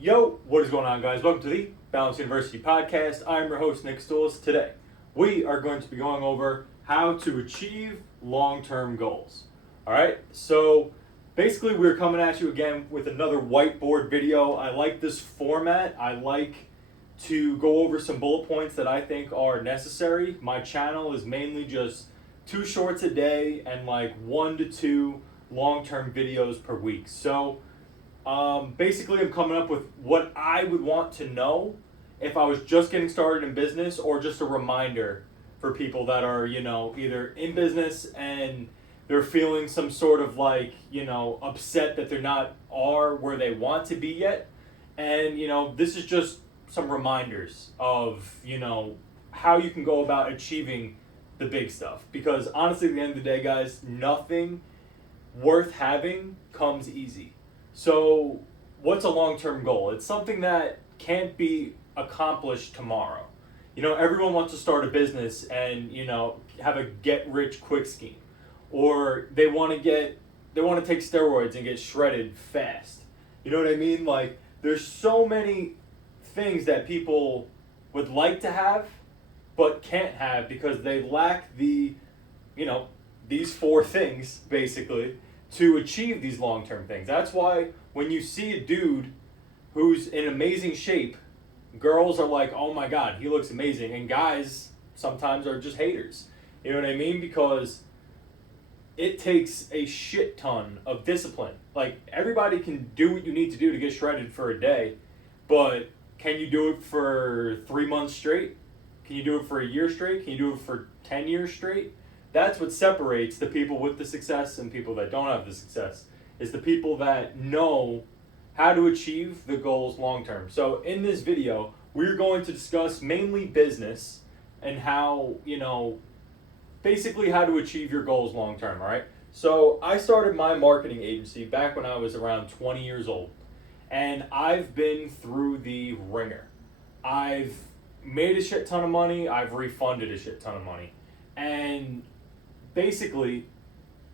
Yo, what is going on, guys? Welcome to the Balance University podcast. I'm your host, Nick Stoulis. Today, we are going to be going over how to achieve long-term goals. All right, so basically, we're coming at you again with another whiteboard video. I like this format. I like to go over some bullet points that I think are necessary. My channel is mainly just 2 shorts a day and like 1 to 2 long-term videos per week. So basically, I'm coming up with what I would want to know if I was just getting started in business, or just a reminder for people that are, either in business and they're feeling some sort of upset that they're not are where they want to be yet. And, this is just some reminders of, how you can go about achieving the big stuff. Because honestly, at the end of the day, guys, nothing worth having comes easy. So what's a long-term goal? It's something that can't be accomplished tomorrow. Everyone wants to start a business and, have a get-rich-quick scheme. Or they want to take steroids and get shredded fast. You know what I mean? Like, there's so many things that people would like to have but can't have because they lack the, these 4 things, basically, to achieve these long-term things. That's why when you see a dude who's in amazing shape, girls are like, oh my God, he looks amazing. And guys sometimes are just haters. You know what I mean? Because it takes a shit ton of discipline. Like, everybody can do what you need to do to get shredded for a day, but can you do it for 3 months straight? Can you do it for a year straight? Can you do it for 10 years straight? That's what separates the people with the success and people that don't have the success, is the people that know how to achieve the goals long term. So in this video, we're going to discuss mainly business and how, basically how to achieve your goals long term, all right? So I started my marketing agency back when I was around 20 years old, and I've been through the ringer. I've made a shit ton of money, I've refunded a shit ton of money, and basically,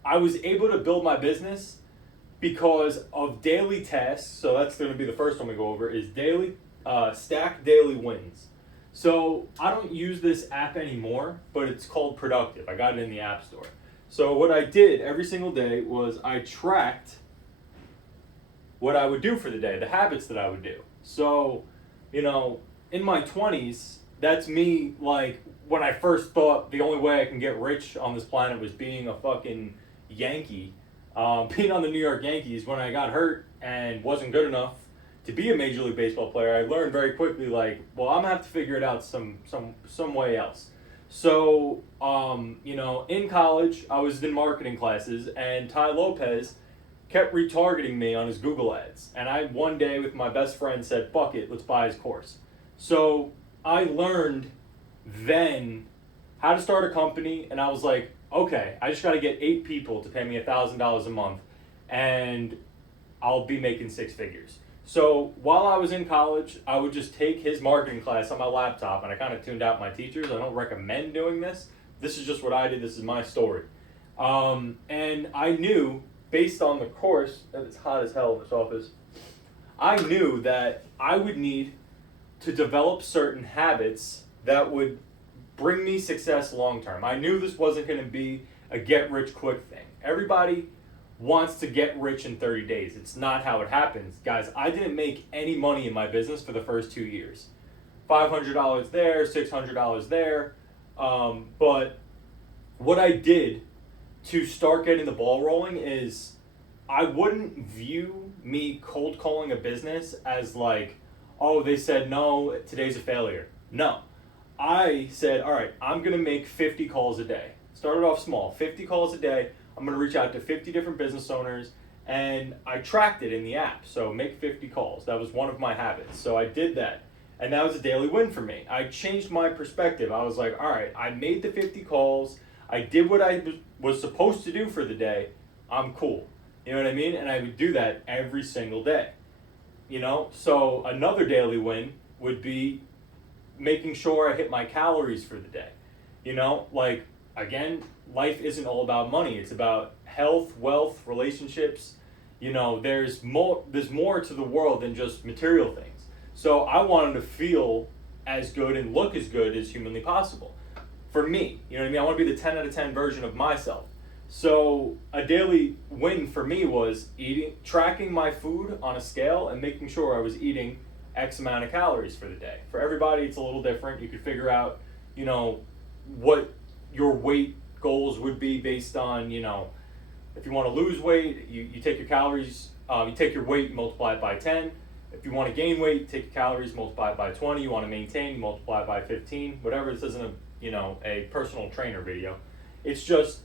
I was able to build my business because of daily tasks. So that's going to be the first one we go over, is stack daily wins. So I don't use this app anymore, but it's called Productive. I got it in the App Store. So what I did every single day was I tracked what I would do for the day, the habits that I would do. So, in my 20s, that's me, like, when I first thought the only way I can get rich on this planet was being a fucking Yankee, being on the New York Yankees. When I got hurt and wasn't good enough to be a Major League Baseball player, I learned very quickly, I'm gonna have to figure it out some way else. So, in college, I was in marketing classes, and Ty Lopez kept retargeting me on his Google ads. And I, one day with my best friend, said, fuck it, let's buy his course. So I learned then how to start a company, and I was like, okay, I just got to get 8 people to pay me $1,000 a month, and I'll be making 6 figures. So while I was in college, I would just take his marketing class on my laptop, and I kind of tuned out my teachers. I don't recommend doing this. This is just what I did. This is my story. And I knew, based on the course, and it's hot as hell in this office, I knew that I would need to develop certain habits that would bring me success long term. I knew this wasn't going to be a get rich quick thing. Everybody wants to get rich in 30 days. It's not how it happens. Guys, I didn't make any money in my business for the first 2 years. $500 there, $600 there. But what I did to start getting the ball rolling is I wouldn't view me cold calling a business as like, oh, they said no, today's a failure. No. I said, all right, I'm going to make 50 calls a day. Started off small, 50 calls a day. I'm going to reach out to 50 different business owners, and I tracked it in the app. So make 50 calls. That was one of my habits. So I did that, and that was a daily win for me. I changed my perspective. I was like, all right, I made the 50 calls. I did what I was supposed to do for the day. I'm cool. You know what I mean? And I would do that every single day. So another daily win would be making sure I hit my calories for the day. Again, life isn't all about money. It's about health, wealth, relationships, there's more to the world than just material things. So I wanted to feel as good and look as good as humanly possible. For me, you know what I mean? I want to be the 10 out of 10 version of myself. So a daily win for me was tracking my food on a scale and making sure I was eating X amount of calories for the day. For everybody, it's a little different. You could figure out, what your weight goals would be based on, if you want to lose weight, you take your calories, you take your weight, you multiply it by 10. If you want to gain weight, take your calories, multiply it by 20. You want to maintain, you multiply it by 15. Whatever, this isn't a personal trainer video. It's just,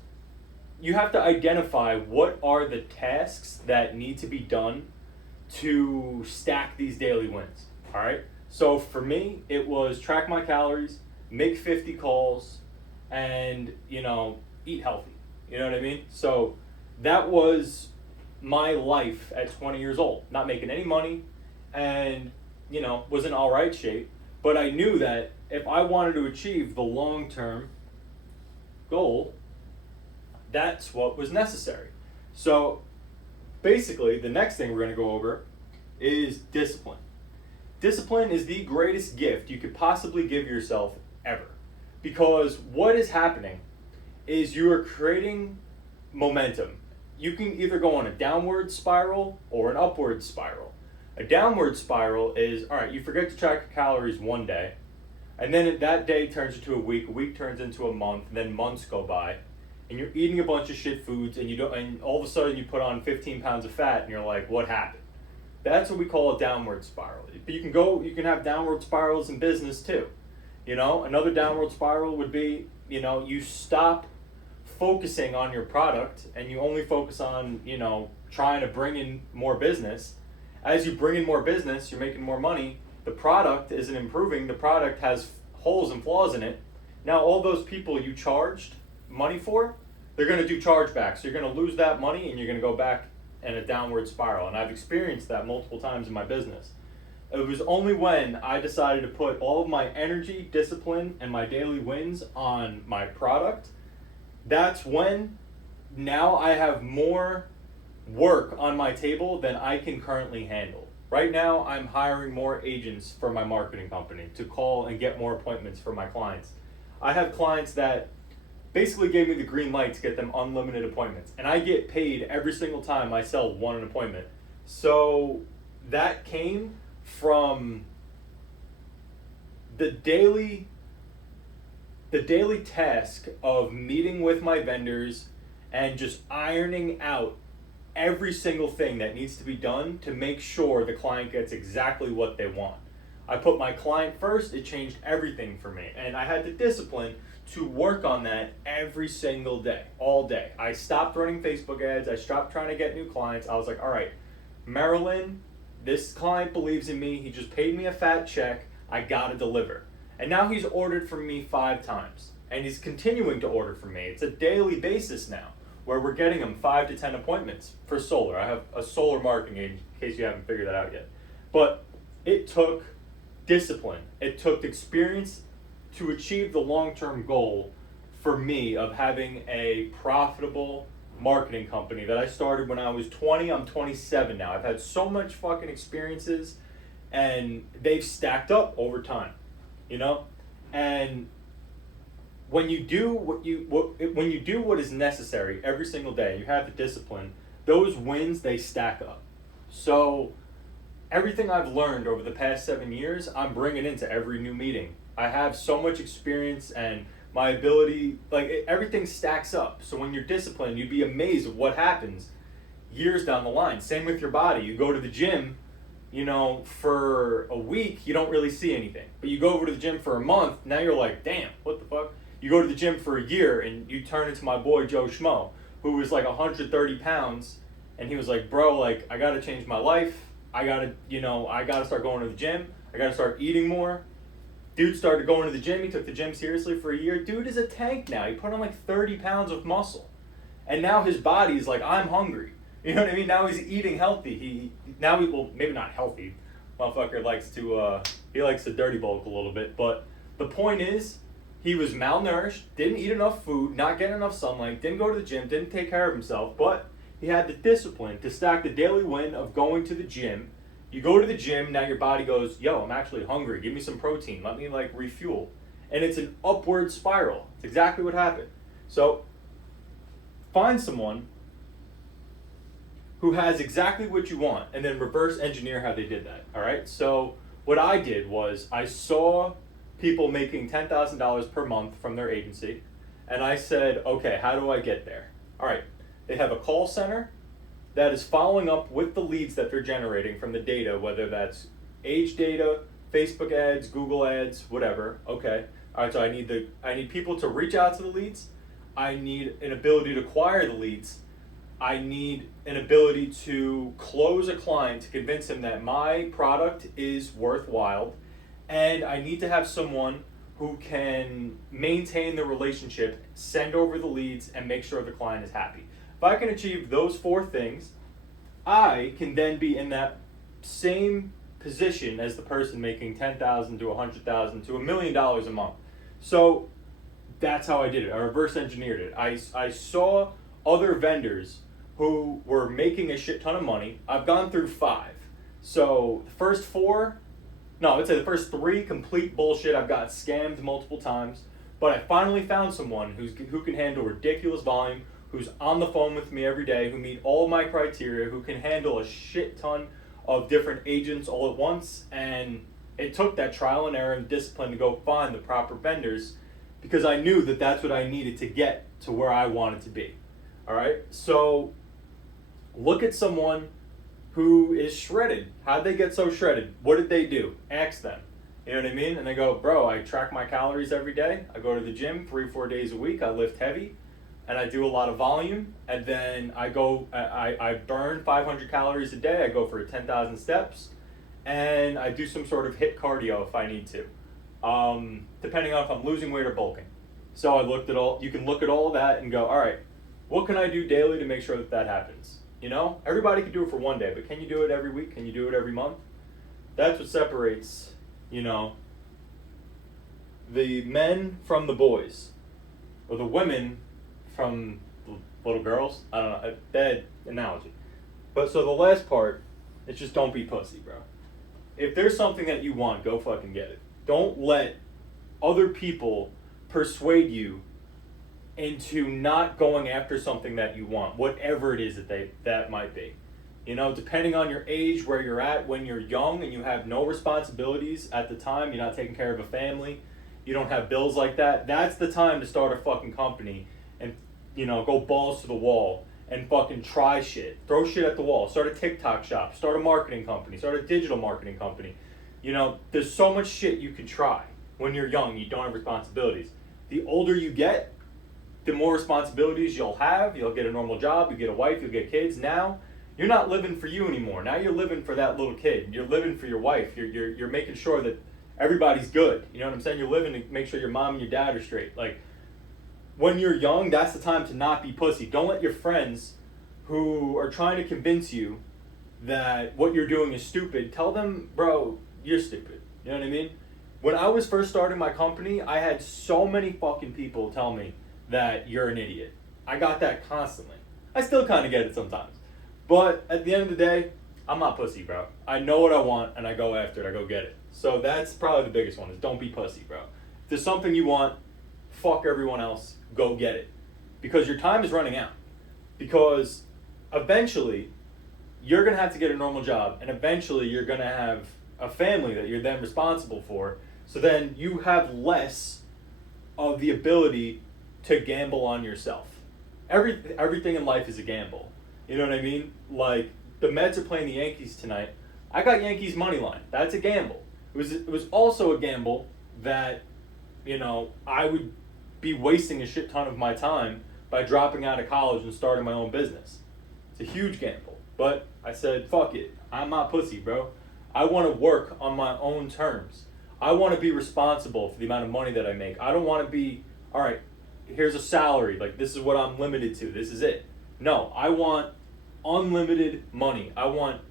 you have to identify what are the tasks that need to be done to stack these daily wins. All right. So for me, it was track my calories, make 50 calls, and eat healthy. You know what I mean? So that was my life at 20 years old. Not making any money, and was in all right shape. But I knew that if I wanted to achieve the long-term goal, that's what was necessary. So basically, the next thing we're going to go over is discipline. Discipline is the greatest gift you could possibly give yourself ever. Because what is happening is you are creating momentum. You can either go on a downward spiral or an upward spiral. A downward spiral is, all right, you forget to track your calories one day, and then that day turns into a week turns into a month, and then months go by, and you're eating a bunch of shit foods, and all of a sudden you put on 15 pounds of fat, and you're like, what happened? That's what we call a downward spiral. But you can have downward spirals in business too. Another downward spiral would be, you stop focusing on your product and you only focus on, trying to bring in more business. As you bring in more business, you're making more money. The product isn't improving. The product has holes and flaws in it. Now, all those people you charged money for, they're going to do chargebacks. You're going to lose that money and you're going to go back in a downward spiral. And I've experienced that multiple times in my business. It was only when I decided to put all of my energy, discipline, and my daily wins on my product, that's when now I have more work on my table than I can currently handle. Right now, I'm hiring more agents for my marketing company to call and get more appointments for my clients. I have clients that basically gave me the green light to get them unlimited appointments, and I get paid every single time I sell one appointment. So that came from the daily task of meeting with my vendors and just ironing out every single thing that needs to be done to make sure the client gets exactly what they want. I put my client first. It changed everything for me, and I had the discipline to work on that every single day, all day. I stopped running Facebook ads. I stopped trying to get new clients. I was like, all right, Marilyn, this client believes in me. He just paid me a fat check. I gotta deliver. And now he's ordered from me 5 times. And he's continuing to order from me. It's a daily basis now where we're getting him 5 to 10 appointments for solar. I have a solar marketing agent in case you haven't figured that out yet. But it took discipline. It took experience to achieve the long-term goal for me of having a profitable marketing company that I started when I was 20. I'm 27 now. I've had so much fucking experiences and they've stacked up over time, and when you do what is necessary every single day, you have the discipline, those wins, they stack up. So everything I've learned over the past 7 years, I'm bringing into every new meeting. I have so much experience and my ability, everything stacks up. So when you're disciplined, you'd be amazed at what happens years down the line. Same with your body. You go to the gym, for a week, you don't really see anything. But you go over to the gym for a month, now you're like, damn, what the fuck? You go to the gym for a year and you turn into my boy Joe Schmo, who was 130 pounds, and he was like, bro, I gotta change my life. I gotta start going to the gym. I gotta start eating more. Dude started going to the gym. He took the gym seriously for a year. Dude is a tank now. He put on 30 pounds of muscle. And now his body's like, I'm hungry. You know what I mean? Now he's eating healthy. Well, maybe not healthy. Motherfucker likes to dirty bulk a little bit. But the point is, he was malnourished, didn't eat enough food, not getting enough sunlight, didn't go to the gym, didn't take care of himself, but he had the discipline to stack the daily win of going to the gym. You go to the gym, now your body goes, yo, I'm actually hungry. Give me some protein. Let me like refuel. And it's an upward spiral. It's exactly what happened. So find someone who has exactly what you want and then reverse engineer how they did that. All right. So what I did was I saw people making $10,000 per month from their agency. And I said, okay, how do I get there? All right. They have a call center that is following up with the leads that they're generating from the data, whether that's age data, Facebook ads, Google ads, whatever. Okay. All right. So I need people to reach out to the leads. I need an ability to acquire the leads. I need an ability to close a client to convince him that my product is worthwhile. And I need to have someone who can maintain the relationship, send over the leads, and make sure the client is happy. If I can achieve those 4 things, I can then be in that same position as the person making $10,000 to $100,000 to $1 million a month. So that's how I did it. I reverse engineered it. I saw other vendors who were making a shit ton of money. I've gone through 5. So the first 3 complete bullshit. I've got scammed multiple times. But I finally found someone who can handle ridiculous volume, who's on the phone with me every day, who meet all my criteria, who can handle a shit ton of different agents all at once. And it took that trial and error and discipline to go find the proper vendors, because I knew that that's what I needed to get to where I wanted to be. All right. So look at someone who is shredded. How'd they get so shredded? What did they do? Ask them. You know what I mean? And they go, bro, I track my calories every day. I go to the gym 3-4 days a week. I lift heavy and I do a lot of volume. And then I burn 500 calories a day. I go for 10,000 steps and I do some sort of HIIT cardio if I need to, depending on if I'm losing weight or bulking. So I looked at you can look at all of that and go, all right, what can I do daily to make sure that happens? You know, everybody can do it for one day, but can you do it every week? Can you do it every month? That's what separates, the men from the boys, or the women from the little girls. I don't know, a bad analogy. But so the last part, it's just don't be pussy, bro. If there's something that you want, go fucking get it. Don't let other people persuade you into not going after something that you want, whatever it is that might be. Depending on your age, where you're at when you're young and you have no responsibilities at the time, you're not taking care of a family, you don't have bills like that, that's the time to start a fucking company and, go balls to the wall and fucking try shit. Throw shit at the wall. Start a TikTok shop. Start a marketing company. Start a digital marketing company. There's so much shit you can try when you're young. You don't have responsibilities. The older you get, the more responsibilities you'll have. You'll get a normal job, you get a wife, you'll get kids. Now, you're not living for you anymore. Now you're living for that little kid. You're living for your wife. You're making sure that everybody's good. You know what I'm saying? You're living to make sure your mom and your dad are straight. Like, when you're young, that's the time to not be pussy. Don't let your friends who are trying to convince you that what you're doing is stupid, tell them, bro, you're stupid. You know what I mean? When I was first starting my company, I had so many fucking people tell me that you're an idiot. I got that constantly. I still kind of get it sometimes. But at the end of the day, I'm not pussy, bro. I know what I want and I go after it. I go get it. So that's probably the biggest one, is don't be pussy, bro. If there's something you want, fuck everyone else. Go get it. Because your time is running out. Because eventually, you're going to have to get a normal job. And eventually, you're going to have a family that you're then responsible for. So then you have less of the ability to gamble on yourself. Everything in life is a gamble. You know what I mean? Like, the Mets are playing the Yankees tonight. I got Yankees money line. That's a gamble. It was also a gamble that, I would be wasting a shit ton of my time by dropping out of college and starting my own business. It's a huge gamble. But I said, fuck it. I'm not pussy, bro. I want to work on my own terms. I want to be responsible for the amount of money that I make. I don't want to be, all right, here's a salary. Like, this is what I'm limited to. This is it. No, I want unlimited money. I want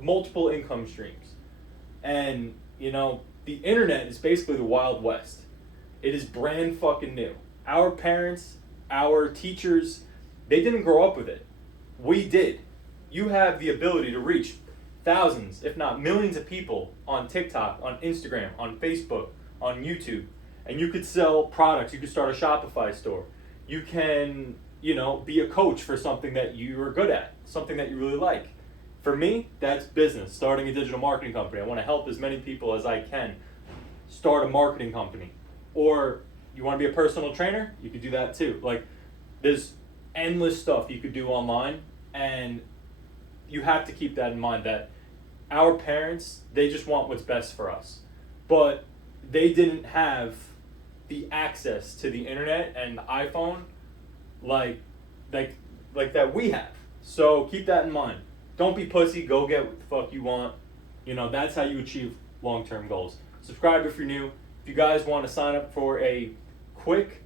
multiple income streams. And, the internet is basically the Wild West. It is brand fucking new. Our parents, our teachers, they didn't grow up with it. we did. You have the ability to reach thousands, if not millions of people on TikTok, on Instagram, on Facebook, on YouTube. And you could sell products. You could start a Shopify store. You can, be a coach for something that you're good at, something that you really like. For me, that's business, starting a digital marketing company. I want to help as many people as I can start a marketing company. Or you want to be a personal trainer? You could do that too. Like, there's endless stuff you could do online, and you have to keep that in mind that our parents, they just want what's best for us. But they didn't have the access to the internet and the iPhone like that we have. So keep that in mind. Don't be pussy. Go get what the fuck you want. That's how you achieve long-term goals. Subscribe if you're new. If you guys want to sign up for a quick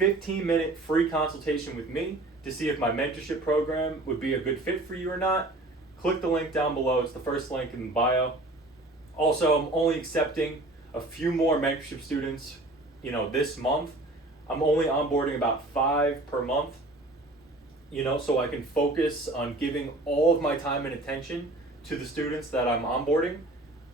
15-minute free consultation with me to see if my mentorship program would be a good fit for you or not, click the link down below. It's the first link in the bio. Also, I'm only accepting a few more mentorship students, this month. I'm only onboarding about 5 per month, so I can focus on giving all of my time and attention to the students that I'm onboarding.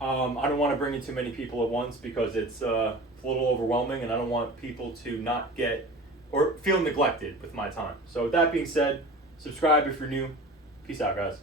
I don't want to bring in too many people at once because it's a little overwhelming, and I don't want people to not get or feel neglected with my time. So with that being said, subscribe if you're new. Peace out, guys.